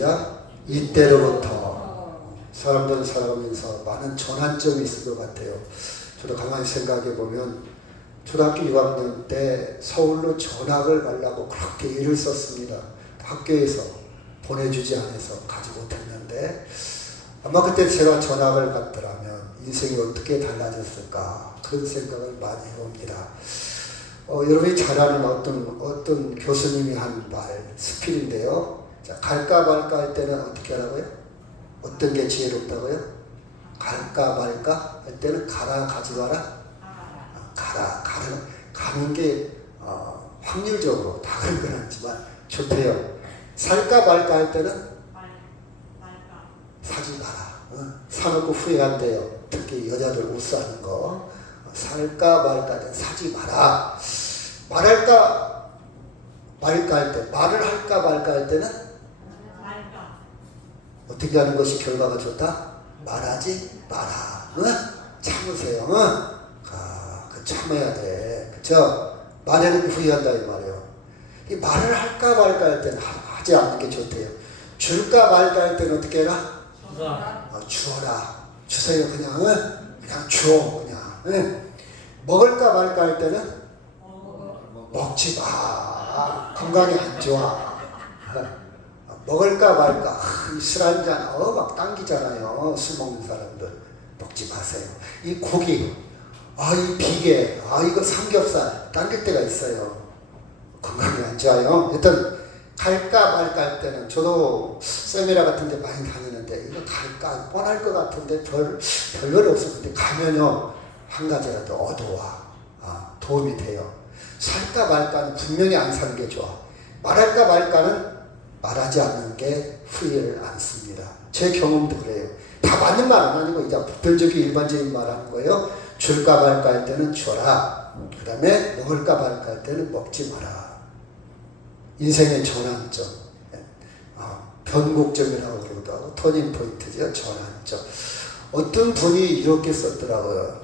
시작. 이때로부터. 사람들은 살아가면서 많은 전환점이 있을 것 같아요. 저도 가만히 생각해 보면 초등학교 6학년 때 서울로 전학을 가려고 그렇게 애를 썼습니다. 학교에서 보내주지 않아서 가지 못했는데 아마 그때 제가 전학을 갔더라면 인생이 어떻게 달라졌을까 그런 생각을 많이 해봅니다. 여러분이 잘 아는 어떤 교수님이 한 말 스필인데요. 자, 갈까 말까 할 때는 어떻게 하라고요? 어떤 게 지혜롭다고요? 갈까 말까 할 때는 가라 가지 마라. 가는 게 확률적으로 다른 건 아니지만 좋대요. 살까 말까 할 때는 사지 마라. 사놓고 후회한대요. 특히 여자들 옷 사는 거. 살까 말까 할 때는 사지 마라. 말할까 말까 할 때, 말을 할까 말까 할 때는 어떻게 하는 것이 결과가 좋다? 말하지 마라. 참으세요. 그 참아야 돼. 그쵸? 말해놓고 후회한다 이 말이에요. 이 말을 할까 말까 할 때는 하지 않는 게 좋대요. 줄까 말까 할 때는 어떻게 해라? 주어라. 주세요. 그냥 줘. 그냥. 먹을까 말까 할 때는 먹지 마. 건강에 안 좋아. 먹을까 말까. 술 한잔 막 당기잖아요. 술 먹는 사람들. 먹지 마세요. 이 고기, 이 비계, 이거 삼겹살 당길 때가 있어요. 건강에 안 좋아요. 일단 갈까 말까 할 때는 저도 세미나 같은 데 많이 다니는데 이거 갈까 뻔할 것 같은데 별별 없어. 근데 가면요 한 가지라도 얻어와. 도움이 돼요. 살까 말까는 분명히 안 사는 게 좋아. 말할까 말까는 말하지 않는 게 후회를 않습니다. 제 경험도 그래요. 다 맞는 말은 아니고 이제 보편적인 일반적인 말 하는 거예요. 줄까 말까 할 때는 줘라. 그 다음에 먹을까 말까 할 때는 먹지 마라. 인생의 전환점, 변곡점이라고 그러기도 하고 터닝포인트죠. 전환점. 어떤 분이 이렇게 썼더라고요.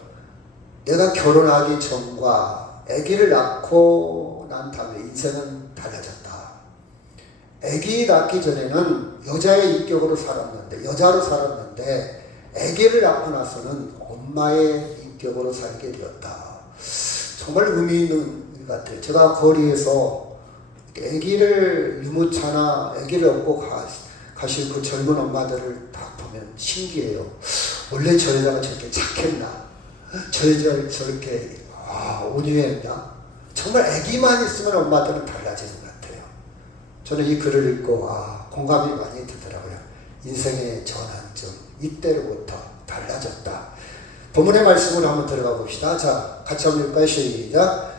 내가 결혼하기 전과 아기를 낳고 난 다음에 인생은 달라졌다. 아기 낳기 전에는 여자의 인격으로 살았는데 여자로 살았는데 아기를 낳고 나서는 엄마의 인격으로 살게 되었다. 정말 의미 있는 일 같아요. 제가 거리에서 아기를 유모차나 아기를 업고 가실 그 젊은 엄마들을 다 보면 신기해요. 원래 저 여자가 저렇게 착했나? 저 여자가 저렇게 온유했나? 정말 아기만 있으면 엄마들은 달라지는 것 같아요. 저는 이 글을 읽고 공감이 많이 되더라고요. 인생의 전환점, 이때로부터 달라졌다. 본문의 말씀으로 한번 들어가 봅시다. 자, 같이 한번 읽을까요? 시작.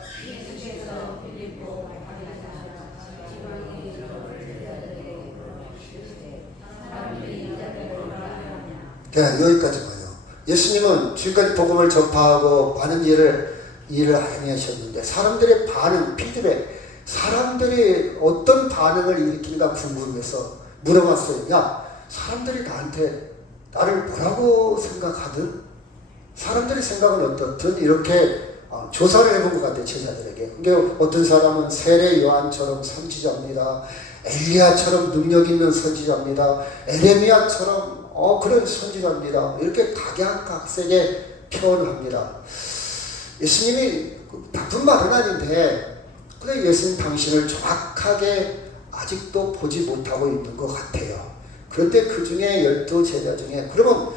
네, 여기까지만요. 예수님은 지금까지 복음을 전파하고 많은 일을 하셨는데 사람들의 반응, 피드백, 사람들이 어떤 반응을 일으키는가 궁금해서 물어봤어요. 야, 사람들이 나를 뭐라고 생각하든 사람들의 생각은 어떻든 이렇게 조사를 해본 것 같아요. 제자들에게. 근데 어떤 사람은 세례 요한처럼 선지자입니다. 엘리야처럼 능력 있는 선지자입니다. 에레미야처럼 그런 선지자입니다. 이렇게 각양각색의 표현을 합니다. 예수님이 나쁜 말은 아닌데 근데 예수님 당신을 정확하게 아직도 보지 못하고 있는 것 같아요. 그런데 그 중에 12제자 중에 그러면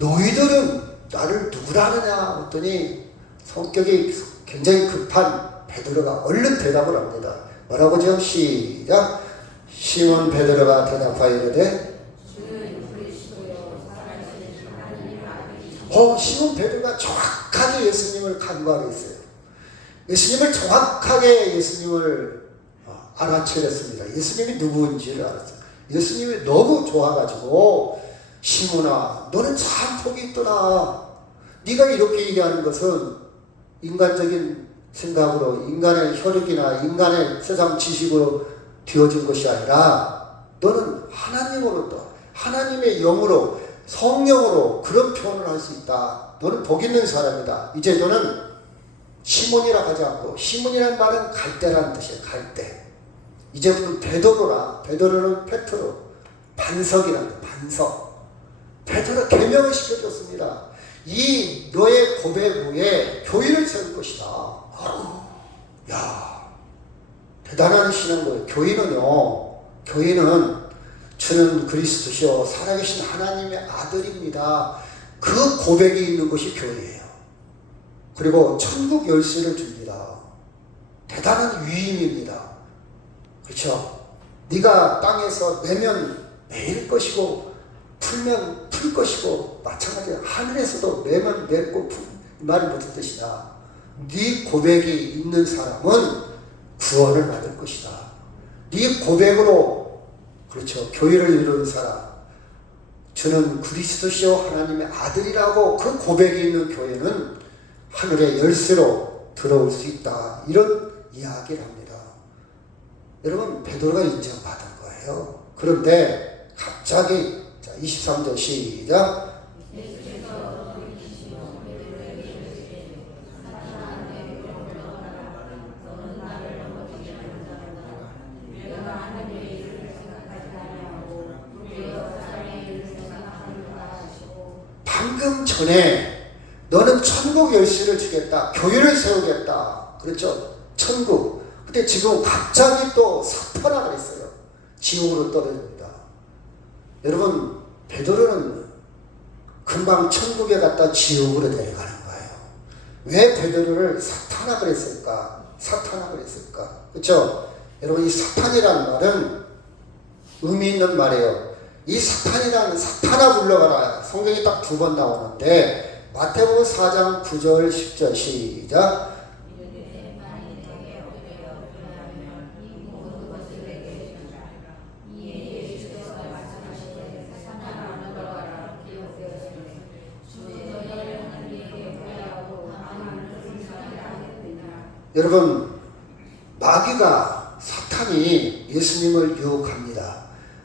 너희들은 나를 누구라 하느냐 했더니 성격이 굉장히 급한 베드로가 얼른 대답을 합니다. 뭐라고죠? 시작. 시몬 베드로가 대답하여 이르되 시몬 베드로가 정확하게 예수님을 간과했어요. 예수님을 정확하게 예수님을 알아채렸습니다. 예수님이 누구인지를 알았어요. 예수님이 너무 좋아가지고 시몬아 너는 참 복이 있더라. 네가 이렇게 얘기하는 것은 인간적인 생각으로 인간의 혈육이나 인간의 세상 지식으로 되어진 것이 아니라 너는 하나님으로부터 하나님의 영으로 성령으로 그런 표현을 할 수 있다. 너는 복 있는 사람이다. 이제 너는 시몬이라 하지 않고 시몬이란 말은 갈대라는 뜻이에요. 갈대. 이제부터 베드로라. 베드로는 페트로. 반석이란다. 반석. 베드로 계명을 시켜줬습니다. 이 너의 고백 후에 교회를 세울 것이다. 야, 대단한 신앙고요. 교회는 주는 그리스도시요 살아계신 하나님의 아들입니다. 그 고백이 있는 것이 교회예요. 그리고 천국 열쇠를 줍니다. 대단한 위임입니다. 그렇죠? 네가 땅에서 매면 매일 것이고 풀면 풀 것이고 마찬가지야. 하늘에서도 매면 맺고 말이 무슨 뜻이냐? 네 고백이 있는 사람은 구원을 받을 것이다. 네 고백으로 그렇죠. 교회를 이루는 사람 주는 그리스도시요 하나님의 아들이라고 그 고백이 있는 교회는 하늘의 열쇠로 들어올 수 있다. 이런 이야기를 합니다. 여러분 베드로가 인정받은 거예요. 그런데 갑자기 자 23절 시작. 방금 전에 너는 천국 열쇠를 주겠다. 교회를 세우겠다. 그렇죠? 천국. 근데 지금 갑자기 또 사탄아 그랬어요. 지옥으로 떨어집니다. 여러분 베드로는 금방 천국에 갔다 지옥으로 내려가는 거예요. 왜 베드로를 사탄아 그랬을까? 사탄아 그랬을까? 그렇죠? 여러분 이 사탄이라는 말은 의미 있는 말이에요. 이 사탄이라는 사탄아 물러가라. 성경이 딱 2번 나오는데 마태복음 4장 9절 10절 시작. 여러분 마귀가 사탄이 예수님을 유혹합니다.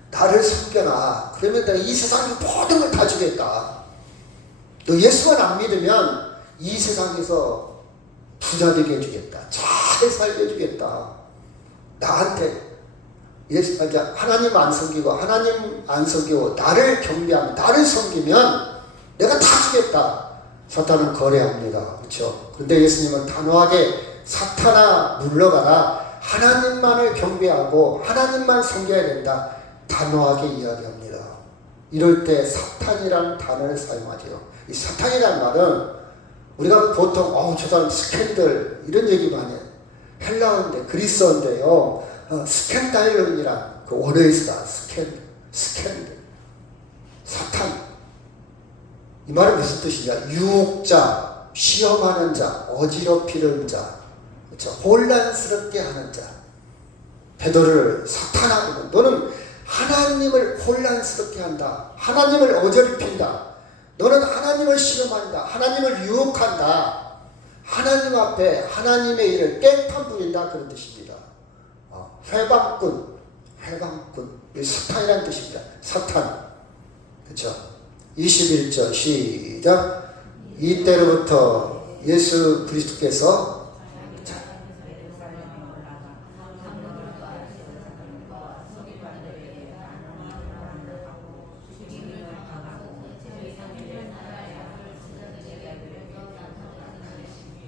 나를 섬겨라. 그러면 내가 이 세상의 모든 걸 다 주겠다. 너 예수만 안 믿으면 이 세상에서 부자 되게 해주겠다. 잘 살게 해주겠다. 나한테 하나님 안 섬기고 하나님 안 섬기고 나를 경배하면 나를 섬기면 내가 다 주겠다. 사탄은 거래합니다. 그렇죠? 그런데 예수님은 단호하게 사탄아 물러가라. 하나님만을 경배하고 하나님만 섬겨야 된다. 단호하게 이야기합니다. 이럴 때 사탄이라는 단어를 사용하죠. 이 사탄이라는 말은 우리가 보통 저 사람 스캔들 이런 얘기 많이 해요. 헬라어인데 그리스어인데요. 스캔달론이란 그 원어에서다. 스캔들. 사탄. 이 말은 무슨 뜻이냐? 유혹자, 시험하는 자, 어지럽히는 자, 그렇죠? 혼란스럽게 하는 자. 베드로를 사탄하고 너는 하나님을 혼란스럽게 한다. 하나님을 어지럽힌다. 너는 하나님을 시험한다. 하나님을 유혹한다. 하나님 앞에 하나님의 일을 깽판 부린다. 그런 뜻입니다. 회방꾼. 이 사탄이라는 뜻입니다. 사탄. 그렇죠? 21절 시작. 이때로부터 예수 그리스도께서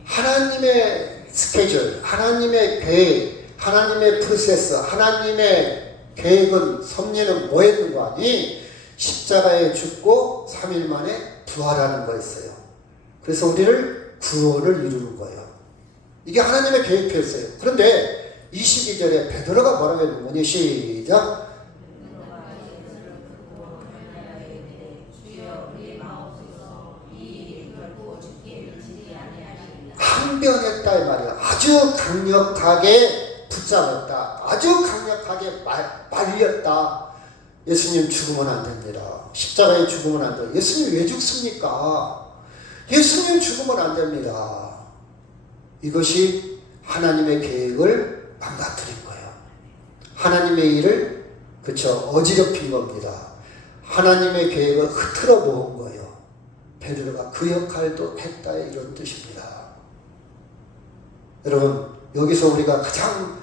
하나님의 스케줄, 하나님의 계획, 하나님의 프로세스, 하나님의 계획은 섭리는 뭐였는가 하니 십자가에 죽고 3일 만에 부활하는 거였어요. 그래서 우리를 구원을 이루는 거예요. 이게 하나님의 계획표였어요. 그런데 22절에 베드로가 뭐라고 했는지 시작. 항변했다 이 말이야. 아주 강력하게 붙잡았다. 아주 강력하게 말렸다. 예수님 죽으면 안 됩니다. 십자가에 죽으면 안 돼요. 예수님 왜 죽습니까? 예수님 죽으면 안 됩니다. 이것이 하나님의 계획을 망가뜨린 거예요. 하나님의 일을 어지럽힌 겁니다. 하나님의 계획을 흐트러 놓은 거예요. 베드로가 그 역할도 했다 이런 뜻입니다. 여러분 여기서 우리가 가장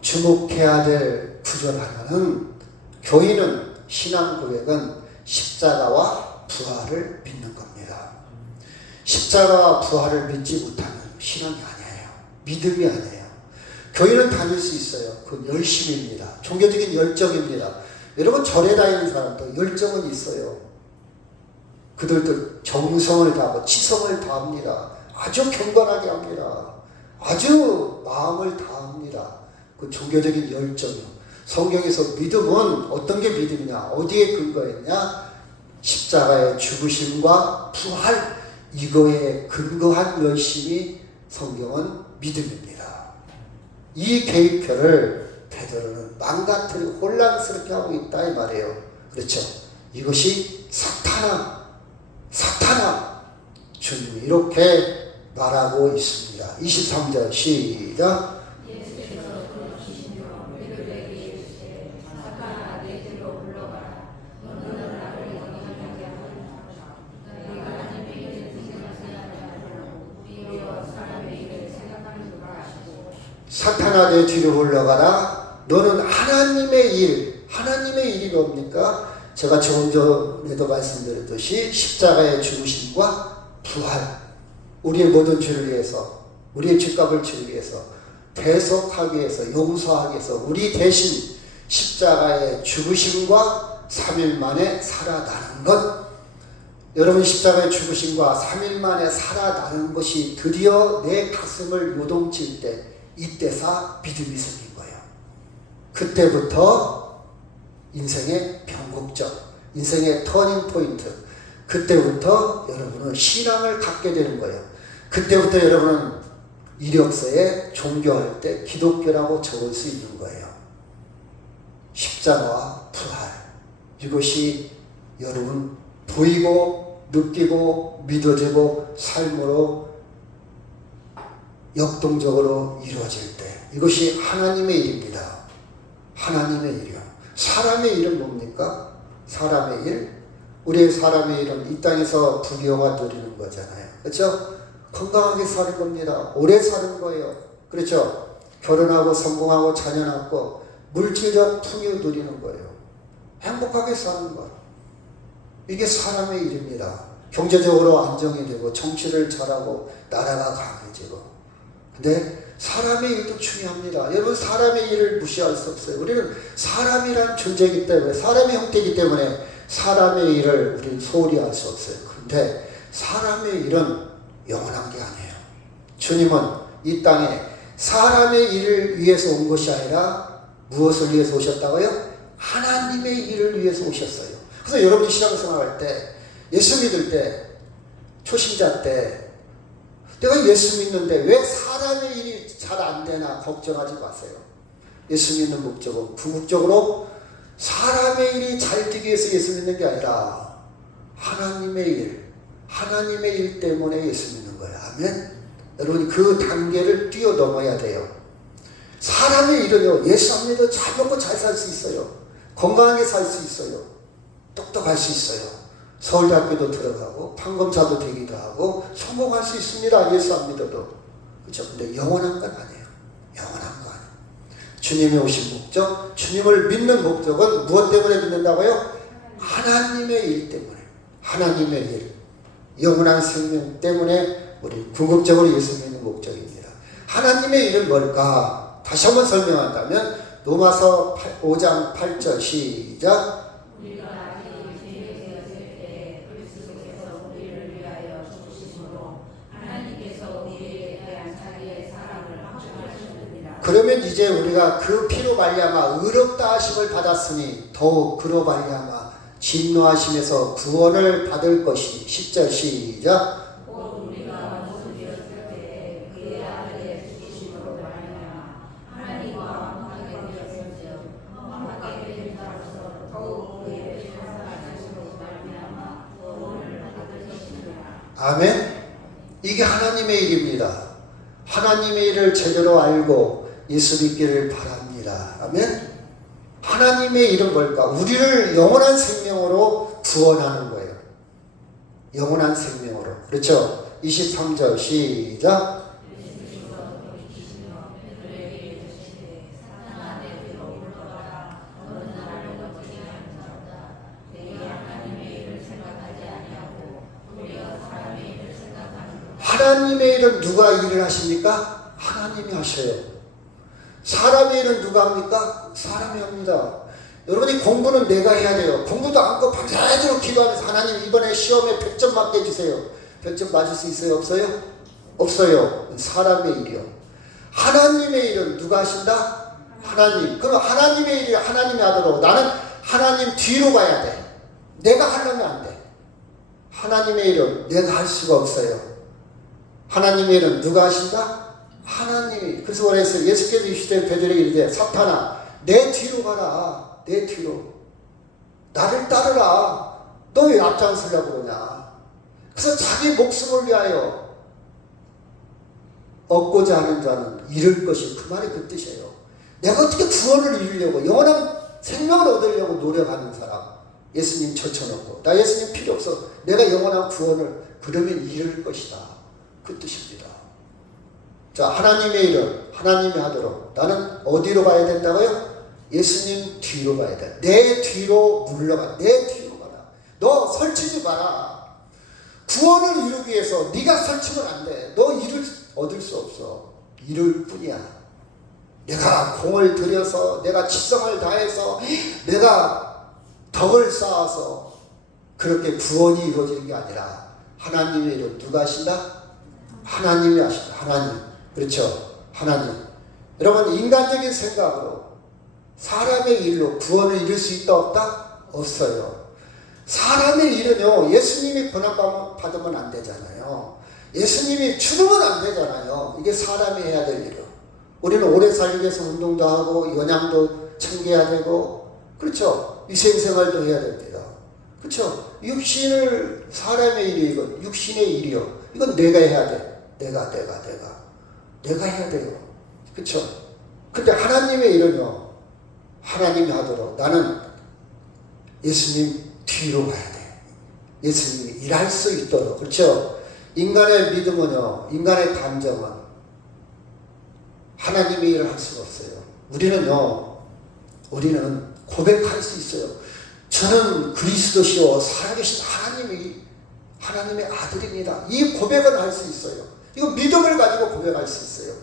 주목해야 될 구절 하나는 교인은 신앙 고백은 십자가와 부활을 믿는 겁니다. 십자가와 부활을 믿지 못하면 신앙이 아니에요. 믿음이 아니에요. 교회는 다닐 수 있어요. 그건 열심입니다. 종교적인 열정입니다. 여러분 절에 다니는 사람도 열정은 있어요. 그들도 정성을 다하고 치성을 다합니다. 아주 경건하게 합니다. 아주 마음을 다합니다. 그 종교적인 열정이요. 성경에서 믿음은 어떤 게 믿음이냐? 어디에 근거했냐? 십자가의 죽으심과 부활, 이거에 근거한 열심이 성경은 믿음입니다. 이 계획표를 베드로는 망가뜨리고 혼란스럽게 하고 있다 이 말이에요. 그렇죠? 이것이 사탄아 주님이 이렇게 말하고 있습니다. 23절 시작. 사탄아 내 뒤로 물러가라. 너는 하나님의 일, 하나님의 일이 뭡니까? 제가 조금 전에도 말씀드렸듯이 십자가의 죽으심과 부활, 우리의 모든 죄를 위해서, 우리의 죄값을 지기 위해서, 대속하기 위해서, 용서하기 위해서 우리 대신 십자가의 죽으심과 3일 만에 살아나는 것. 여러분 십자가의 죽으심과 3일 만에 살아나는 것이 드디어 내 가슴을 요동칠 때, 이때사 믿음이 생긴 거예요. 그때부터 인생의 변곡점, 인생의 터닝 포인트, 그때부터 여러분은 신앙을 갖게 되는 거예요. 그때부터 여러분은 이력서에 종교할 때 기독교라고 적을 수 있는 거예요. 십자가와 부활, 이것이 여러분 보이고 느끼고 믿어지고 삶으로 역동적으로 이루어질 때, 이것이 하나님의 일입니다. 하나님의 일이요. 사람의 일은 뭡니까? 사람의 일, 우리의 사람의 일은 이 땅에서 부귀영화 누리는 거잖아요. 그렇죠? 건강하게 사는 겁니다. 오래 사는 거예요. 그렇죠? 결혼하고 성공하고 자녀 낳고 물질적 풍요 누리는 거예요. 행복하게 사는 것, 이게 사람의 일입니다. 경제적으로 안정이 되고 정치를 잘하고 나라가 강해지고. 근데 사람의 일도 중요합니다. 여러분 사람의 일을 무시할 수 없어요. 우리는 사람이란 존재이기 때문에, 사람의 형태이기 때문에 사람의 일을 우리는 소홀히 할 수 없어요. 그런데 사람의 일은 영원한 게 아니에요. 주님은 이 땅에 사람의 일을 위해서 온 것이 아니라 무엇을 위해서 오셨다고요? 하나님의 일을 위해서 오셨어요. 그래서 여러분이 신앙생활할 때, 예수 믿을 때, 초신자 때, 내가 예수 믿는데 왜 사람의 일이 잘 안 되나 걱정하지 마세요. 예수 믿는 목적은 궁극적으로 사람의 일이 잘 되기 위해서 예수 믿는 게 아니라 하나님의 일, 하나님의 일 때문에 예수 믿는 거예요. 아멘. 여러분이 그 단계를 뛰어넘어야 돼요. 사람의 일은요, 예수 안 믿어도 잘 먹고 잘 살 수 있어요. 건강하게 살 수 있어요. 똑똑할 수 있어요. 서울대학교도 들어가고 판검사도 되기도 하고 성공할 수 있습니다. 예수 안 믿어도. 그렇죠? 근데 영원한 건 아니에요. 영원한 거 아니에요. 주님이 오신 목적, 주님을 믿는 목적은 무엇 때문에 믿는다고요? 하나님의 일 때문에. 하나님의 일, 영원한 생명 때문에 우리 궁극적으로 예수 믿는 목적입니다. 하나님의 일은 뭘까? 다시 한번 설명한다면 로마서 5장 8절 시작. 그러면 이제 우리가 그 피로 말미암아 의롭다 하심을 받았으니 더욱 그로 말미암아 진노하심에서 구원을 받을 것이. 10절 시작. 아멘. 이게 하나님의 일입니다. 하나님의 일을 제대로 알고 예수 믿기를 바랍니다. 아멘. 하나님의 일은 뭘까? 우리를 영원한 생명으로 구원하는 거예요. 영원한 생명으로. 그렇죠? 23절 시작. 하나님의 일은 누가 일을 하십니까? 하나님이 하셔요. 사람의 일은 누가 합니까? 사람이 합니다. 여러분이 공부는 내가 해야 돼요. 공부도 않고 밤새도록 기도하면서 하나님 이번에 시험에 100점 맞게 해주세요. 100점 맞을 수 있어요? 없어요? 없어요. 사람의 일이요. 하나님의 일은 누가 하신다? 하나님. 그럼 하나님의 일을 하나님이 하도록 나는 하나님 뒤로 가야 돼. 내가 하려면 안 돼. 하나님의 일은 내가 할 수가 없어요. 하나님의 일은 누가 하신다? 하나님이. 그래서 그래서 예수께서 이 시대에 베드로에게 이르되 사탄아 내 뒤로 가라. 내 뒤로. 나를 따르라. 너 왜 앞장서려고 그러냐. 그래서 자기 목숨을 위하여 얻고자 하는 자는 잃을 것이 그 말이 그 뜻이에요. 내가 어떻게 구원을 이루려고 영원한 생명을 얻으려고 노력하는 사람 예수님 젖혀놓고 나 예수님 필요 없어. 내가 영원한 구원을 그러면 잃을 것이다. 그 뜻입니다. 자, 하나님의 일은 하나님이 하도록 나는 어디로 가야 된다고요? 예수님 뒤로 가야 돼. 내 뒤로 물러가. 내 뒤로 가라. 너 설치지 마라. 구원을 이루기 위해서 네가 설치면 안 돼. 너 얻을 수 없어. 이룰 뿐이야. 내가 공을 들여서 내가 지성을 다해서 내가 덕을 쌓아서 그렇게 구원이 이루어지는 게 아니라 하나님의 일은 누가 하신다? 하나님이 하신다. 하나님. 그렇죠? 하나님. 여러분 인간적인 생각으로 사람의 일로 구원을 이룰 수 있다 없다? 없어요. 사람의 일은요 예수님이 권한 받으면 안 되잖아요. 예수님이 죽으면 안 되잖아요. 이게 사람이 해야 될 일이요. 우리는 오래 살기 위해서 운동도 하고 영양도 챙겨야 되고 그렇죠. 위생생활도 해야 됩니다. 그렇죠. 육신을 사람의 일이 이건 육신의 일이요. 이건 내가 해야 돼. 내가 해야 돼요. 그렇죠. 근데 하나님의 일은요 하나님이 하도록 나는 예수님 뒤로 가야 돼. 예수님이 일할 수 있도록. 그렇죠. 인간의 믿음은요 인간의 감정은 하나님의 일을 할 수가 없어요. 우리는 고백할 수 있어요. 저는 그리스도시요 살아계신 하나님의 아들입니다. 이 고백은 할 수 있어요. 이거 믿음을 가지고 고백할 수 있어요.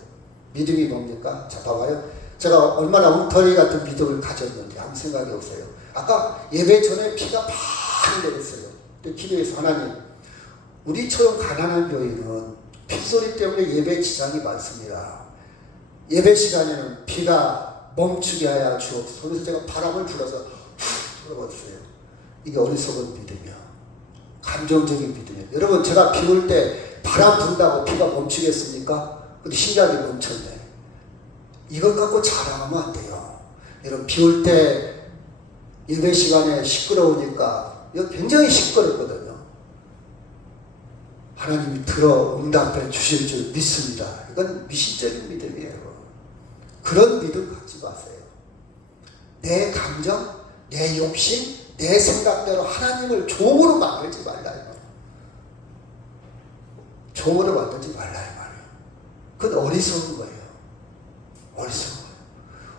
믿음이 뭡니까? 자, 봐봐요. 제가 얼마나 엉터리 같은 믿음을 가졌는지 한번 생각해 보세요. 아까 예배 전에 피가 많이 내렸어요. 기도해서 하나님, 우리처럼 가난한 교인은 핏소리 때문에 예배 지장이 많습니다. 예배 시간에는 비가 멈추게 하여 주옵소서. 그래서 제가 바람을 불어서 훅 불어봤어요. 이게 어리석은 믿음이야. 감정적인 믿음이에요. 여러분 제가 비 올 때 바람 분다고 비가 멈추겠습니까? 근데 심장이 멈췄네. 이것 갖고 자랑하면 안 돼요. 여러분 비 올 때 예배 시간에 시끄러우니까 이거 굉장히 시끄럽거든요. 하나님이 들어 응답해 주실 줄 믿습니다. 이건 미신적인 믿음이에요. 그런 믿음 갖지 마세요. 내 감정, 내 욕심, 내 생각대로 하나님을 종으로 만들지 말라 이 말이에요. 종으로 만들지 말라 이 말이에요. 그건 어리석은 거예요. 어리석은 거예요.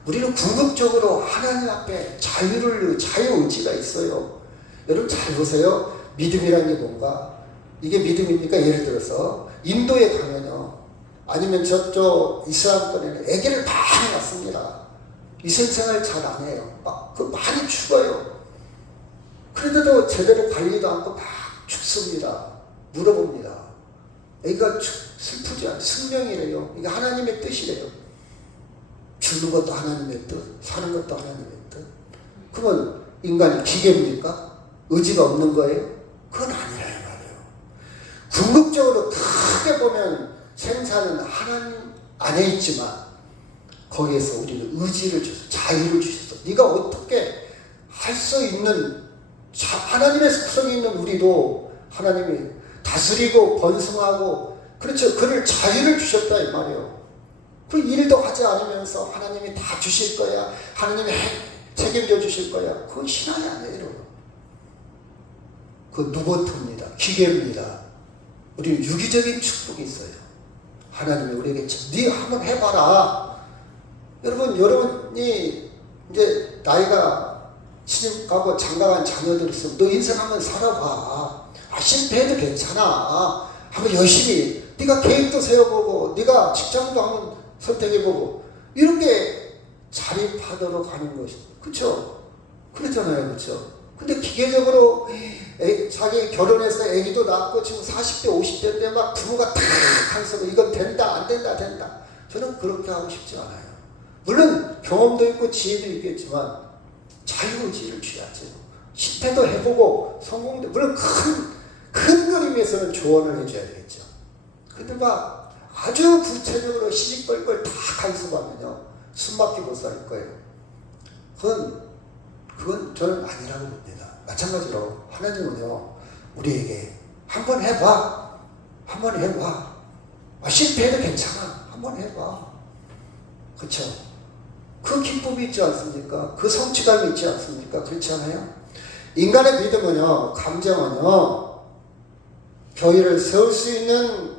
우리는 궁극적으로 하나님 앞에 자유의지가 있어요. 여러분 잘 보세요. 믿음이라는 게 뭔가? 이게 믿음입니까? 예를 들어서 인도에 가면요. 아니면 저쪽 이슬람권에는 아기를 많이 낳습니다. 위생생활 잘 안 해요. 많이 죽어요. 그런데도 제대로 관리도 않고 막 죽습니다. 물어봅니다. 애기가 슬프지 않아요. 승명이래요. 이게 하나님의 뜻이래요. 죽는 것도 하나님의 뜻, 사는 것도 하나님의 뜻. 그러면 인간이 기계입니까? 의지가 없는 거예요? 그건 아니라 이 말이에요. 궁극적으로 크게 보면 생사는 하나님 안에 있지만 거기에서 우리는 의지를 주셔서 자유를 주셔서 네가 어떻게 할 수 있는 하나님의 속성이 있는 우리도 하나님이 다스리고 번성하고 그렇죠. 그를 자유를 주셨다 이 말이에요. 그 일도 하지 않으면서 하나님이 다 주실 거야. 하나님이 책임져 주실 거야. 그건 신앙이 아니에요. 그건 누버트입니다. 기계입니다. 우리는 유기적인 축복이 있어요. 하나님이 우리에게 네 한번 해봐라. 여러분이 이제 나이가 신입가고 장가간 자녀들 있으면 너 인생 한번 살아봐. 실패해도 괜찮아. 한번 열심히 네가 계획도 세워보고 네가 직장도 한번 선택해보고 이렇게 자립하도록 하는 것이 그렇죠? 그렇잖아요. 그렇죠? 근데 기계적으로 자기 결혼해서 애기도 낳고 지금 40대 50대인데 막 부모가 다 간섭을 이건 된다 안 된다 된다. 저는 그렇게 하고 싶지 않아요. 물론 경험도 있고 지혜도 있겠지만 자유의지를 취하죠. 실패도 해보고 성공도 물론 큰 그림에서는 조언을 해줘야 되겠죠. 근데 막 아주 구체적으로 시시껄껄 다 간섭하면요 숨막히 못 살 거예요. 그건 저는 아니라고 봅니다. 마찬가지로 하나님은요 우리에게 한번 해봐, 한번 해봐. 실패해도 괜찮아, 한번 해봐. 그렇죠? 그 기쁨이 있지 않습니까? 그 성취감이 있지 않습니까? 그렇지 않아요? 인간의 믿음은요, 감정은요, 교회를 세울 수 있는,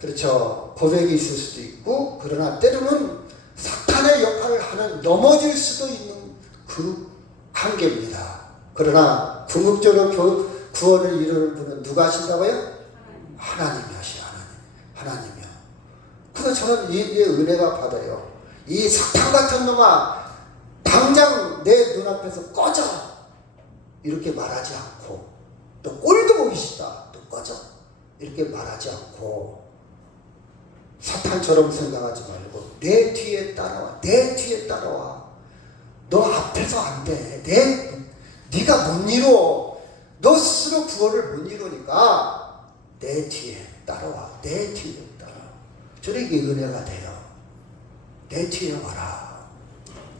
그렇죠, 고백이 있을 수도 있고, 그러나 때로는 사탄의 역할을 하는 넘어질 수도 있는 그 한계입니다. 그러나 궁극적으로 구원을 이루는 분은 누가 하신다고요? 하나님이 하시오. 하나님이요. 그래서 저는 이 은혜가 받아요. 이 사탄 같은 놈아 당장 내 눈앞에서 꺼져 이렇게 말하지 않고 또 꼴도 보기 싫다 또 꺼져 이렇게 말하지 않고 사탄처럼 생각하지 말고 내 뒤에 따라와, 내 뒤에 따라와. 너 앞에서 안 돼. 네가 못 이루어. 너 스스로 구원을 못 이루니까 내 뒤에 따라와. 내 뒤에 따라와. 저는 이게 은혜가 돼요. 내 뒤에 와라.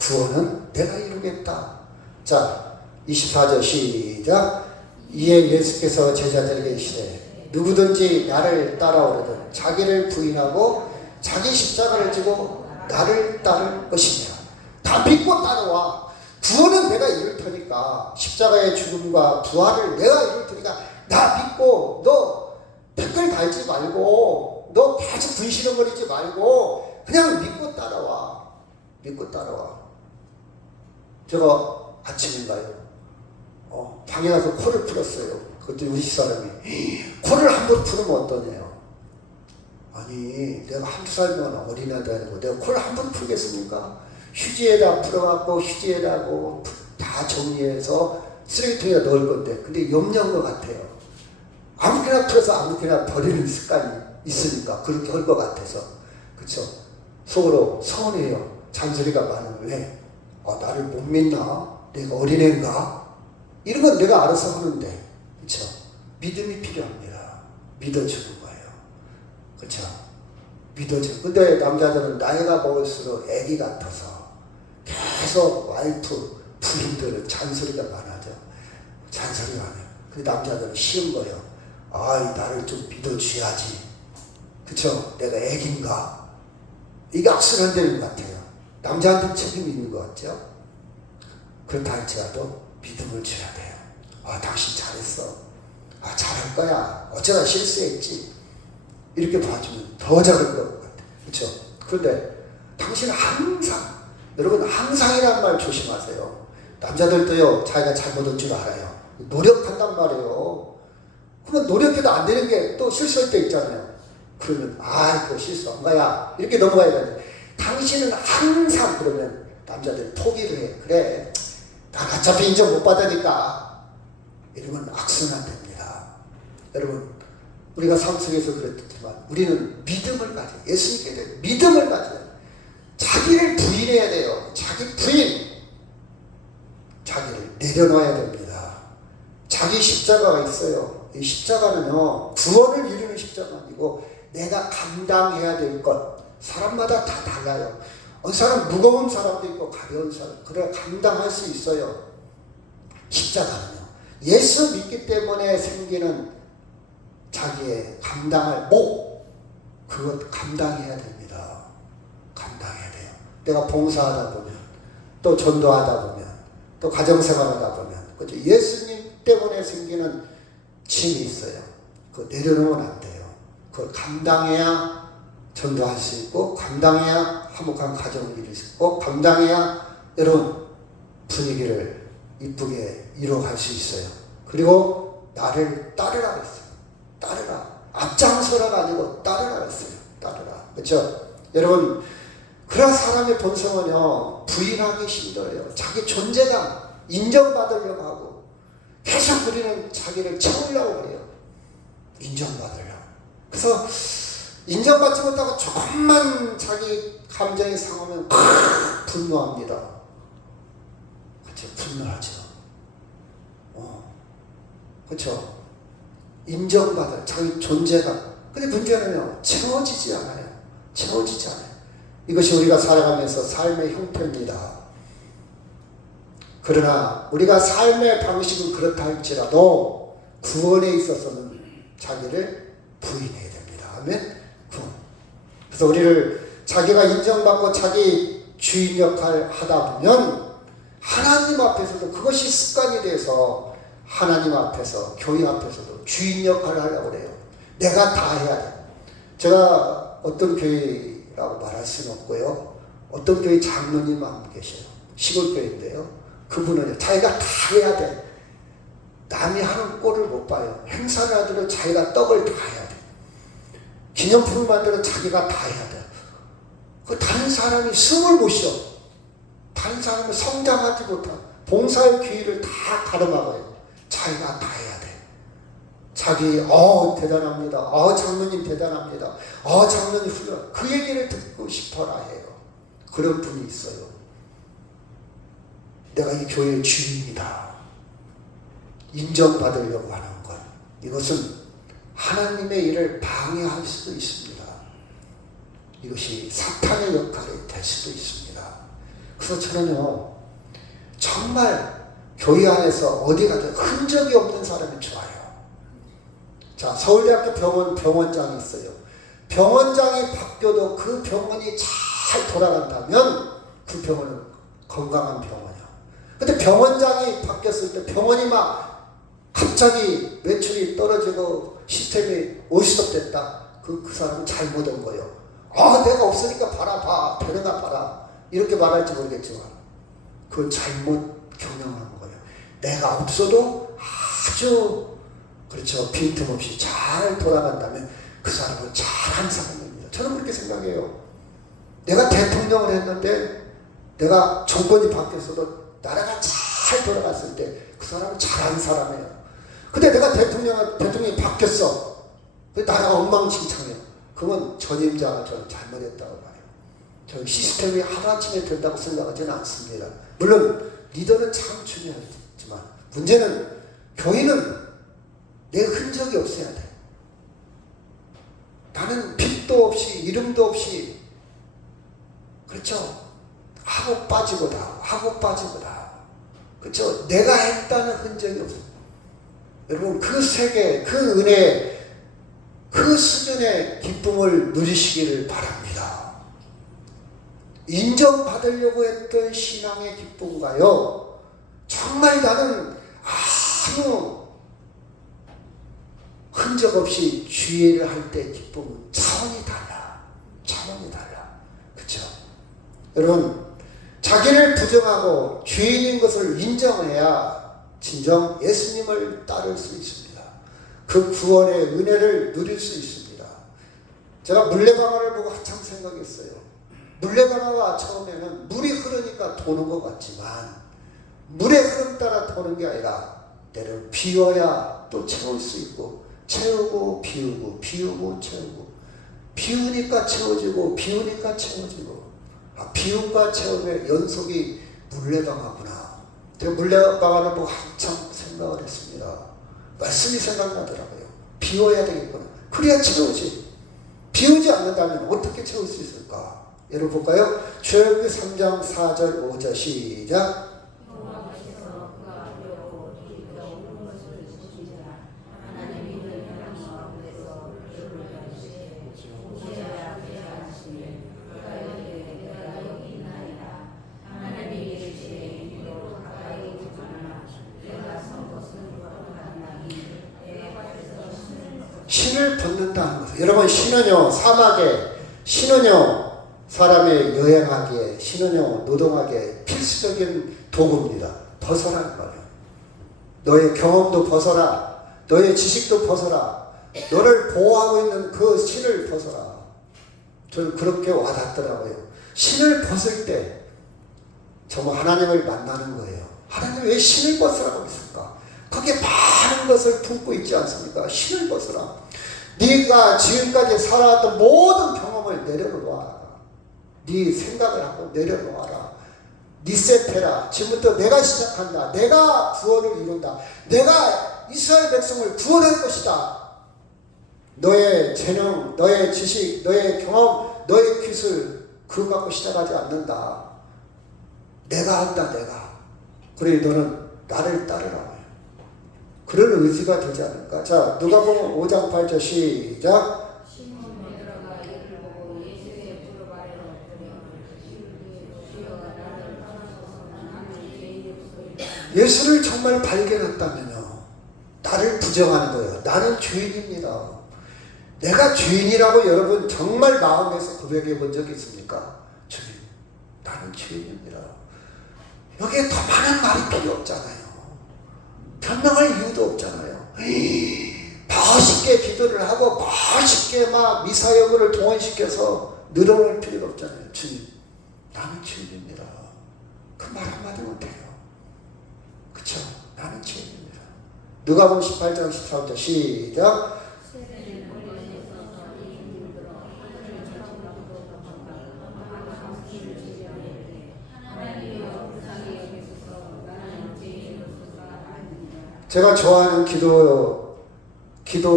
구원은 내가 이루겠다. 자, 24절 시작. 이에 예수께서 제자들에게 이르시되 누구든지 나를 따라오려든 자기를 부인하고 자기 십자가를 지고 나를 따를 것이니라. 다 믿고 따라와. 구원은 내가 이룰 테니까 십자가의 죽음과 부활을 내가 이룰 테니까 나 믿고 너 댓글 달지 말고 너 계속 분시렁거리지 말고 그냥 믿고 따라와. 믿고 따라와. 제가 아침인가요? 방에 가서 코를 풀었어요. 그것도 우리 집사람이 코를 한 번 풀으면 어떠냐요? 아니 내가 한두 살면 어린애도 아니고 내가 코를 한 번 풀겠습니까? 휴지에다 풀어갖고 휴지에다 다 정리해서 쓰레기통에다 넣을 건데 근데 염려한 것 같아요. 아무렇게나 풀어서 아무렇게나 버리는 습관이 있으니까 그렇게 할 것 같아서 그쵸? 속으로 서운해요. 잔소리가 많으면 왜? 나를 못 믿나? 내가 어린애인가? 이런 건 내가 알아서 하는데 그쵸? 믿음이 필요합니다. 믿어주는 거예요. 그쵸? 믿어주는. 근데 남자들은 나이가 먹을수록 애기 같아서 계속 와이프 부인들은 잔소리가 많아져. 잔소리가 많아요. 근데 남자들은 쉬운 거예요. 나를 좀 믿어줘야지. 그쵸? 내가 애기인가? 이게 악순환되는 것 같아요. 남자한테 책임이 있는 것 같죠? 그렇다 할지라도 믿음을 줘야 돼요. 당신 잘했어. 잘할 거야. 어쩌다 실수했지. 이렇게 봐주면 더 잘할 것 같아요. 그쵸? 그런데 당신은 항상, 여러분 항상이란 말 조심하세요. 남자들도요, 자기가 잘못한 줄 알아요. 노력한단 말이에요. 그러면 노력해도 안 되는 게 또 실수할 때 있잖아요. 그러면 그거 실수한 거야. 이렇게 넘어가야 되는데 당신은 항상 그러면 남자들 포기를 해. 그래. 난 어차피 인정 못 받으니까. 이러면 악순환됩니다. 여러분, 우리가 삶 속에서 그랬지만 우리는 믿음을 가져요. 예수님께 대해 믿음을 가져요. 자기를 부인해야 돼요. 자기 부인. 자기를 내려놔야 됩니다. 자기 십자가가 있어요. 이 십자가는요, 구원을 이루는 십자가 아니고 내가 감당해야 될 것. 사람마다 다 달라요. 어느 사람 무거운 사람도 있고 가벼운 사람. 그래 감당할 수 있어요. 십자가는요. 예수 믿기 때문에 생기는 자기의 감당할 목. 그것 감당해야 됩니다. 감당해야 돼요. 내가 봉사하다 보면 또 전도하다 보면 또 가정생활하다 보면 그렇죠? 예수님 때문에 생기는 짐이 있어요. 그거 내려놓으면 안 돼요. 그걸 감당해야 전도할 수 있고 감당해야 화목한 가정을 이룰 수 있고 감당해야 여러분 분위기를 이쁘게 이루어갈 수 있어요. 그리고 나를 따르라 그랬어요. 따르라. 앞장서라가 아니고 따르라 했어요. 따르라. 그렇죠? 여러분, 그런 사람의 본성은요, 부인하기 힘들어요. 자기 존재감 인정받으려고 하고 계속 우리는 자기를 채우려고 해요. 인정받으려고. 그래서 인정받지 못하고 조금만 자기 감정이 상하면 분노합니다. 그렇죠? 분노하죠. 그렇죠? 인정받을 자기 존재감. 근데 문제는요, 채워지지 않아요. 채워지지 않아요. 이것이 우리가 살아가면서 삶의 형태입니다. 그러나 우리가 삶의 방식은 그렇다 할지라도 구원에 있어서는 자기를 부인해야 됩니다. 아멘? 그래서 우리를 자기가 인정받고 자기 주인 역할 하다 보면 하나님 앞에서도 그것이 습관이 돼서 하나님 앞에서, 교회 앞에서도 주인 역할을 하려고 그래요. 내가 다 해야 돼. 제가 어떤 교회라고 말할 수는 없고요. 어떤 교회 장로님 한 분 계셔요. 시골 교회인데요. 그분은 자기가 다 해야 돼. 남이 하는 꼴을 못 봐요. 행사를 하더라도 자기가 떡을 다 해야 돼. 기념품을 만들어 자기가 다 해야 돼. 그 다른 사람이 숨을 못 쉬어. 다른 사람은 성장하지 못한 봉사의 기회를 다 가로막아요. 자기가 다 해야 돼. 자기 대단합니다. 장로님 대단합니다. 장로님 훌륭. 그 얘기를 듣고 싶어라 해요. 그런 분이 있어요. 내가 이 교회의 주인이다. 인정받으려고 하는 것. 이것은 하나님의 일을 방해할 수도 있습니다. 이것이 사탄의 역할이 될 수도 있습니다. 그래서 저는요, 정말 교회 안에서 어디 가든 흔적이 없는 사람이 좋아요. 자, 서울대학교 병원장이 있어요. 병원장이 바뀌어도 그 병원이 잘 돌아간다면 그 병원은 건강한 병원이야. 근데 병원장이 바뀌었을 때 병원이 막 갑자기 매출이 떨어지고 시스템이 올스톱됐다. 그 사람은 잘못 온 거예요. 내가 없으니까 봐라, 데려가 봐라. 이렇게 말할지 모르겠지만 그건 잘못 경영한 거예요. 내가 없어도 아주 그렇죠. 빈틈없이 잘 돌아간다면 그 사람은 잘한 사람입니다. 저는 그렇게 생각해요. 내가 대통령을 했는데 내가 정권이 바뀌었어도 나라가 잘 돌아갔을 때 그 사람은 잘한 사람이에요. 근데 내가 대통령이 바뀌었어. 나라가 엉망진창이에요. 그건 전임자가 저는 잘못했다고 봐요. 저는 시스템이 하루아침에 된다고 생각하지는 않습니다. 물론 리더는 참 중요하지만 문제는 교회는 내 흔적이 없어야 돼. 나는 빛도 없이 이름도 없이 그렇죠. 하고 빠지고 다. 그렇죠. 내가 했다는 흔적이 없어. 여러분 그 세계, 그 은혜, 그 수준의 기쁨을 누리시기를 바랍니다. 인정받으려고 했던 신앙의 기쁨과요, 정말 나는 아무 흔적 없이 주의를 할 때 기쁨은 차원이 달라. 그렇죠? 여러분, 자기를 부정하고 주인인 것을 인정해야 진정 예수님을 따를 수 있습니다. 그 구원의 은혜를 누릴 수 있습니다. 제가 물레방아를 보고 한참 생각했어요. 물레방아가 처음에는 물이 흐르니까 도는 것 같지만 물의 흐름 따라 도는 게 아니라 때로 비워야 또 채울 수 있고 채우고 비우고 채우고 비우니까 채워지고 비우니까 채워지고 비움과 채움의 연속이 물레방아구나. 제가 물레방아를 보고 한참 생각을 했습니다. 말씀이 생각나더라고요. 비워야 되겠구나. 그래야 채우지. 비우지 않는다면 어떻게 채울 수 있을까? 예를 볼까요? 출애굽기 3장 4절 5절 시작. 신을 벗는다는 거죠. 여러분, 신은요, 사막에, 신은요, 사람의 여행하기에, 신은요, 노동하기에 필수적인 도구입니다. 벗어라는 거예요. 너의 경험도 벗어라. 너의 지식도 벗어라. 너를 보호하고 있는 그 신을 벗어라. 저는 그렇게 와닿더라고요. 신을 벗을 때 정말 하나님을 만나는 거예요. 하나님 왜 신을 벗으라고 했을까? 거기에 많은 것을 품고 있지 않습니까? 신을 벗으라. 네가 지금까지 살아왔던 모든 경험을 내려놓아라. 네 생각을 하고 내려놓아라. 리셋해라. 지금부터 내가 시작한다. 내가 구원을 이룬다. 내가 이스라엘 백성을 구원할 것이다. 너의 재능, 너의 지식, 너의 경험, 너의 기술 그거 갖고 시작하지 않는다. 내가 한다. 내가. 그래 너는 나를 따르라. 그런 의지가 되지 않을까. 자, 누가복음 5장 8절 시작. 예수를 정말 발견했다면요, 나를 부정하는 거예요. 나는 죄인입니다. 내가 죄인이라고 여러분 정말 마음에서 고백해 본 적이 있습니까? 주님, 나는 죄인입니다. 여기에 더 많은 말이 필요 없잖아요. 변명할 이유도 없잖아요. 멋있게 기도를 하고 멋있게 막 미사여구를 동원시켜서 늘어날 필요가 없잖아요. 주님, 나는 죄인입니다. 그 말 한마디면 돼요. 그쵸? 나는 죄인입니다. 누가복음 18장 13절 시작. 제가 좋아하는 기도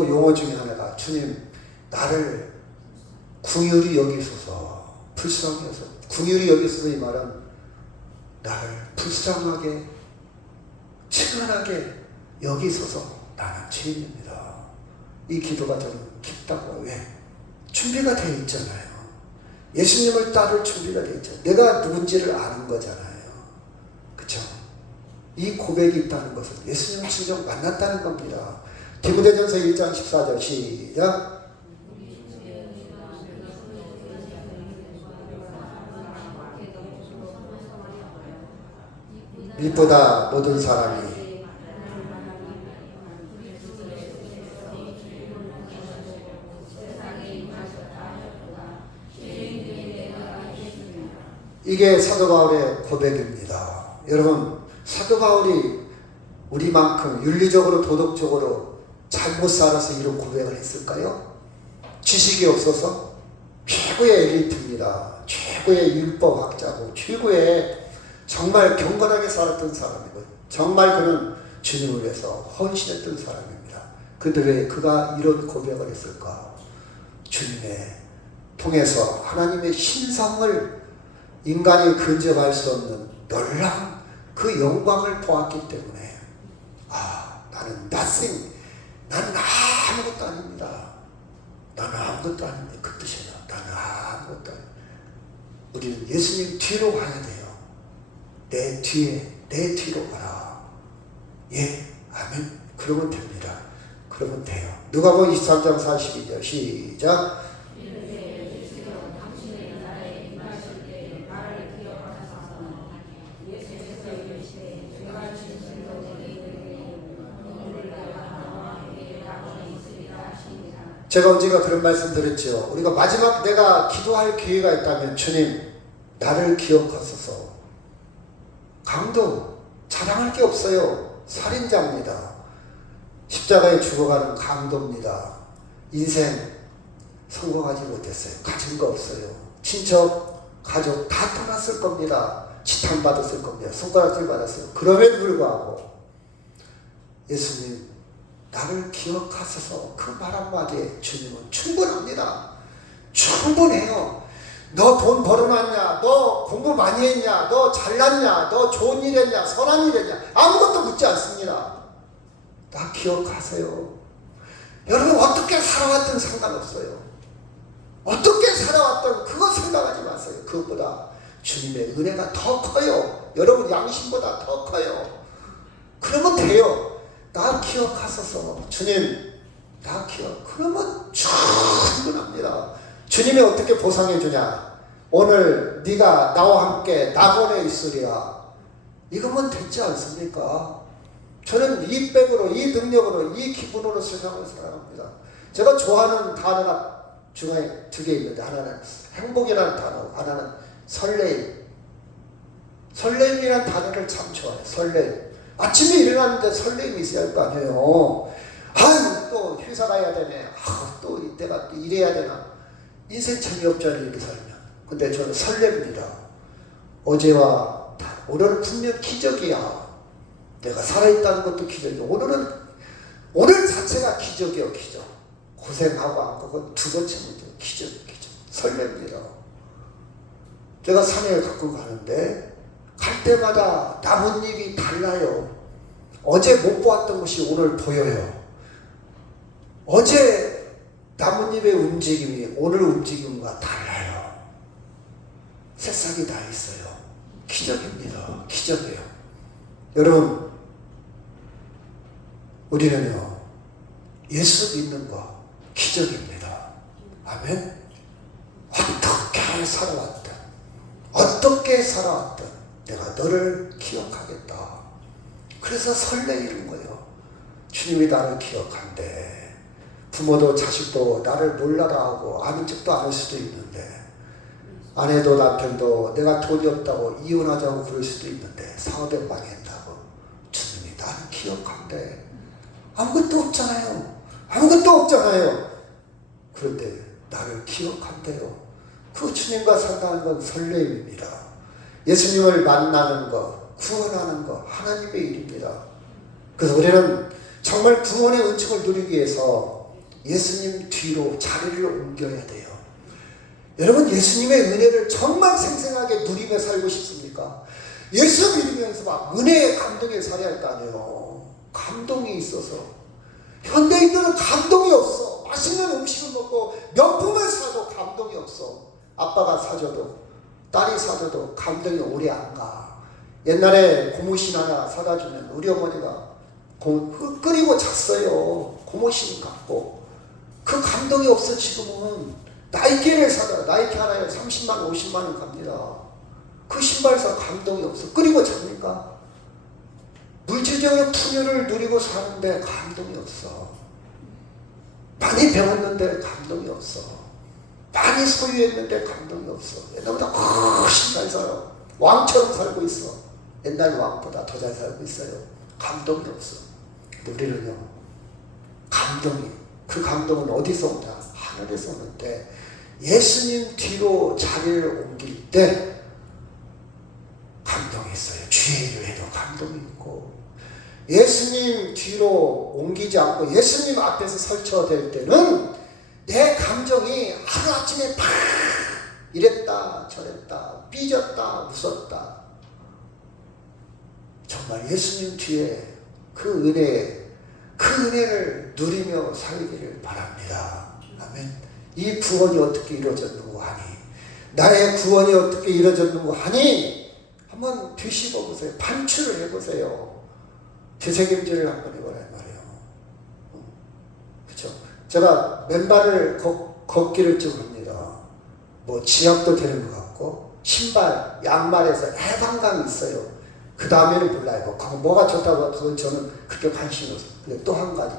용어 중에 하나가 주님, 나를 긍휼히 여기소서. 불쌍히 여기소서. 긍휼히 여기소서. 이 말은 나를 불쌍하게 친근하게 여기소서. 나는 죄인입니다. 이 기도가 저는 깊다고. 왜? 준비가 되어 있잖아요. 예수님을 따를 준비가 되어 있잖아요. 내가 누군지를 아는 거잖아요. 그쵸? 이 고백이 있다는 것은 예수님을 진정 만났다는 겁니다. 디모데전서 1장 14절 시작. 빛보다 모든 사람이 이게 사도 바울의 고백입니다. 여러분, 사도 바울이 우리만큼 윤리적으로 도덕적으로 잘못 살아서 이런 고백을 했을까요? 지식이 없어서 최고의 엘리트입니다. 최고의 율법학자고 최고의 정말 경건하게 살았던 사람이고 정말 그는 주님을 위해서 헌신했던 사람입니다. 근데 왜 그가 이런 고백을 했을까? 주님의 통해서 하나님의 신성을 인간이 근접할 수 없는 놀라운 그 영광을 보았기 때문에 나는 nothing, 나는 아무것도 아닙니다. 나는 아무것도 아닙니다. 그 뜻이에요. 나는 아무것도 아닙니다. 우리는 예수님 뒤로 가야 돼요. 내 뒤로 가라. 예, 아멘. 그러면 됩니다. 그러면 돼요. 누가복음 23장 42절 시작. 제가 언젠가 그런 말씀 드렸죠. 우리가 마지막 내가 기도할 기회가 있다면 주님, 나를 기억하소서. 강도, 자랑할 게 없어요. 살인자입니다. 십자가에 죽어가는 강도입니다. 인생 성공하지 못했어요. 가진 거 없어요. 친척, 가족 다 떠났을 겁니다. 지탄받았을 겁니다. 손가락질 받았어요. 그럼에도 불구하고 예수님, 나를 기억하소서. 그 말 한마디에 주님은 충분합니다. 충분해요. 너 돈 벌어놨냐? 너 공부 많이 했냐? 너 잘났냐? 너 좋은 일 했냐? 선한 일 했냐? 아무것도 묻지 않습니다. 나 기억하세요. 여러분 어떻게 살아왔든 상관없어요. 어떻게 살아왔든 그거 생각하지 마세요. 그것보다 주님의 은혜가 더 커요. 여러분 양심보다 더 커요. 그러면 돼요. 나 기억하소서. 주님, 나 기억. 그러면 충분합니다. 주님이 어떻게 보상해 주냐? 오늘 네가 나와 함께 낙원에 있으리라. 이거면 됐지 않습니까? 저는 이 백으로, 이 능력으로, 이 기분으로 세상을 살아갑니다. 제가 좋아하는 단어가 중에 두 개 있는데 하나는 행복이라는 단어, 하나는 설레임. 설레임이라는 단어를 참 좋아해요. 설레임. 아침에 일어났는데 설레임이 있어야 할 거 아니에요. 아유, 또 회사 가야 되네. 또 내가 또 일해야 되나. 인생 재미없잖아요, 이렇게 살면. 근데 저는 설렙니다. 어제와 오늘은 분명 기적이야. 내가 살아있다는 것도 기적이야. 오늘 자체가 기적이에요, 기적. 고생하고 안 하고 두 번째 문제, 기적. 설렙니다. 제가 산에 가끔 가는데 갈 때마다 나뭇잎이 달라요. 어제 못 보았던 것이 오늘 보여요. 어제 나뭇잎의 움직임이 오늘 움직임과 달라요. 새싹이 다 있어요. 기적입니다. 기적이에요. 여러분, 우리는요, 예수 믿는 거 기적입니다. 아멘? 어떻게 살아왔든 내가 너를 기억하겠다. 그래서 설레이는 거예요. 주님이 나를 기억한대. 부모도 자식도 나를 몰라라 하고 아는 척도 안 할 수도 있는데, 아내도 남편도 내가 돈이 없다고 이혼하자고 그럴 수도 있는데, 사업에 망했다고 주님이 나를 기억한대. 아무것도 없잖아요. 그런데 나를 기억한대요. 그 주님과 산다는 건 설레임입니다. 예수님을 만나는 것, 구원하는 것, 하나님의 일입니다. 그래서 우리는 정말 구원의 은총을 누리기 위해서 예수님 뒤로 자리를 옮겨야 돼요. 여러분, 예수님의 은혜를 정말 생생하게 누리며 살고 싶습니까? 예수 믿으면서 막 은혜의 감동에 살아야 할 거 아니에요. 감동이 있어서. 현대인들은 감동이 없어. 맛있는 음식을 먹고 명품을 사도 감동이 없어. 아빠가 사줘도 딸이 사줘도 감동이 오래 안 가. 옛날에 고무신 하나 사다 주면 우리 어머니가 끓이고 잤어요. 고무신 갖고. 그 감동이 없어. 지금은 나이키를 사다. 나이키 하나에 30만 원 50만 원 갑니다. 그 신발 사 감동이 없어. 끓이고 잡니까? 물질적으로 풍요를 누리고 사는데 감동이 없어. 많이 배웠는데 감동이 없어. 많이 소유했는데 감동이 없어. 옛날보다 훨씬 잘 살아. 왕처럼 살고 있어. 옛날 왕보다 더 잘 살고 있어요. 감동이 없어. 근데 우리는요, 그 감동은 어디서 오냐? 하늘에서 오는데, 예수님 뒤로 자리를 옮길 때 감동이 있어요. 주의 일을 해도 감동이 있고, 예수님 뒤로 옮기지 않고 예수님 앞에서 설쳐될 때는 내 감정이 하루아침에 팍 이랬다 저랬다 삐졌다 웃었다. 정말 예수님 뒤에 그 은혜를 누리며 살기를 바랍니다. 아멘. 이 구원이 어떻게 이루어졌는고 하니, 나의 구원이 어떻게 이루어졌는고 하니, 한번 뒤집어 보세요. 판출을 해보세요. 되새김질을 한번 해보란 말이에요. 그렇죠? 제가 맨발을 걷기를 좀 합니다. 뭐 지압도 되는 것 같고, 신발, 양말에서 해방감이 있어요. 그 다음에는 몰라요. 뭐가 좋다고, 그건 저는 그렇게 관심이 없어요. 근데 또 한 가지,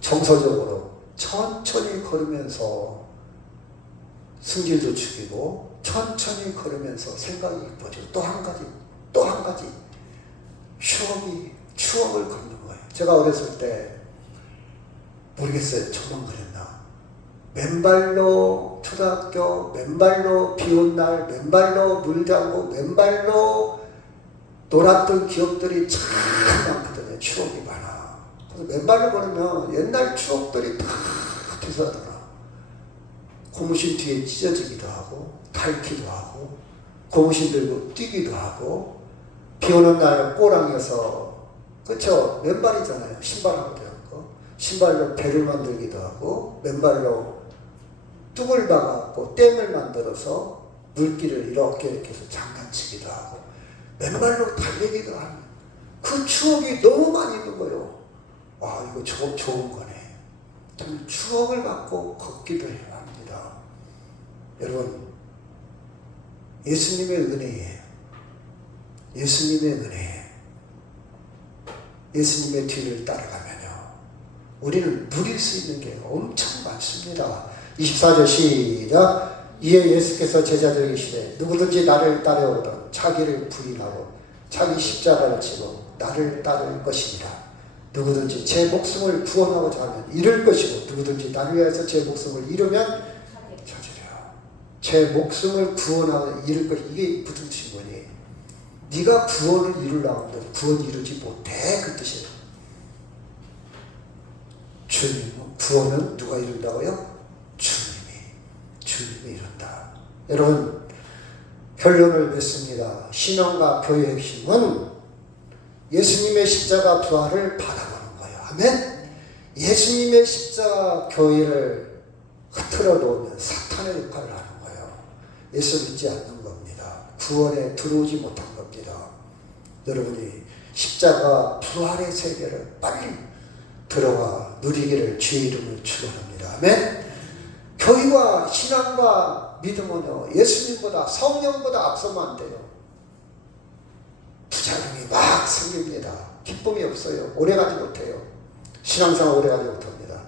정서적으로 천천히 걸으면서 승질도 죽이고, 천천히 걸으면서 생각이 깊어지고, 또 한 가지 추억을 걷는 거예요. 제가 어렸을 때 모르겠어요. 저만 그랬나? 맨발로 초등학교, 맨발로 비 온 날, 맨발로 물 잠고, 맨발로 놀았던 기억들이 참 많거든요. 추억이 많아. 그래서 맨발로 걸으면 옛날 추억들이 다 되살아나. 고무신 뒤에 찢어지기도 하고, 닳기도 하고, 고무신 들고 뛰기도 하고, 비 오는 날 꼬랑에서, 그쵸? 맨발이잖아요. 신발하고 되었고, 신발로 배를 만들기도 하고, 맨발로 뚝을 박아갖고 댐을 만들어서 물길을 이렇게 해서 장난치기도 하고, 맨발로 달리기도 하는 그 추억이 너무 많이 있는 거예요. 와, 이거 좋은 거네. 참 추억을 갖고 걷기도 해야 합니다. 여러분, 예수님의 은혜예요. 예수님의 은혜. 예수님의 뒤를 따라가면요, 우리는 누릴 수 있는 게 엄청 많습니다. 24절 시작. 이에 예수께서 제자들에게 이르시되 누구든지 나를 따르거든 자기를 부인하고 자기 십자가를 지고 나를 따를 것이니라. 누구든지 제 목숨을 구원하고자 하면 잃을 것이고 누구든지 나를 위해서 제 목숨을 잃으면 찾으리라. 제 목숨을 구원하고 잃을 것, 이게 무슨 뜻인 거니? 네가 구원을 이루려고 하면 구원 이루지 못해, 그 뜻이에요. 주님, 구원은 누가 이룬다고요? 주님이 이룬다. 여러분, 결론을 맺습니다. 신앙과 교회의 핵심은 예수님의 십자가 부활을 바라보는 거예요. 아멘? 예수님의 십자가 교회를 흐트러 놓으면 사탄의 역할을 하는 거예요. 예수 믿지 않는 겁니다. 구원에 들어오지 못한 겁니다. 여러분이 십자가 부활의 세계를 빨리 들어와 누리기를 주의 이름으로 축원합니다. 아멘? 교회와 신앙과 믿음은요, 예수님보다 성령보다 앞서면 안 돼요. 부작용이 막 생깁니다. 기쁨이 없어요. 오래가지 못해요. 신앙생활 오래가지 못합니다.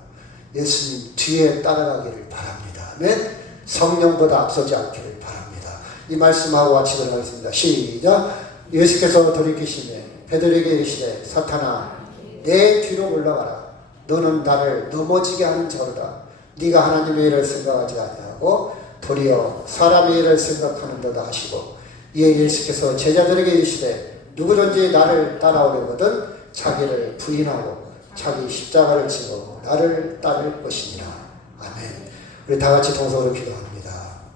예수님 뒤에 따라가기를 바랍니다. 아멘? 성령보다 앞서지 않기를 바랍니다. 이 말씀하고 마치도록 하겠습니다. 시작. 예수께서 돌이키시매 베드로에게 이르시되 사탄아 내 뒤로 물러가라. 너는 나를 넘어지게 하는 자로다. 네가 하나님의 일을 생각하지 아니하고 도리어 사람의 일을 생각하는도다 하시고, 이에 예수께서 제자들에게 이르시되 누구든지 나를 따라오려거든 자기를 부인하고 자기 십자가를 지고 나를 따를 것이니라. 아멘. 우리 다 같이 동서로 기도합니다.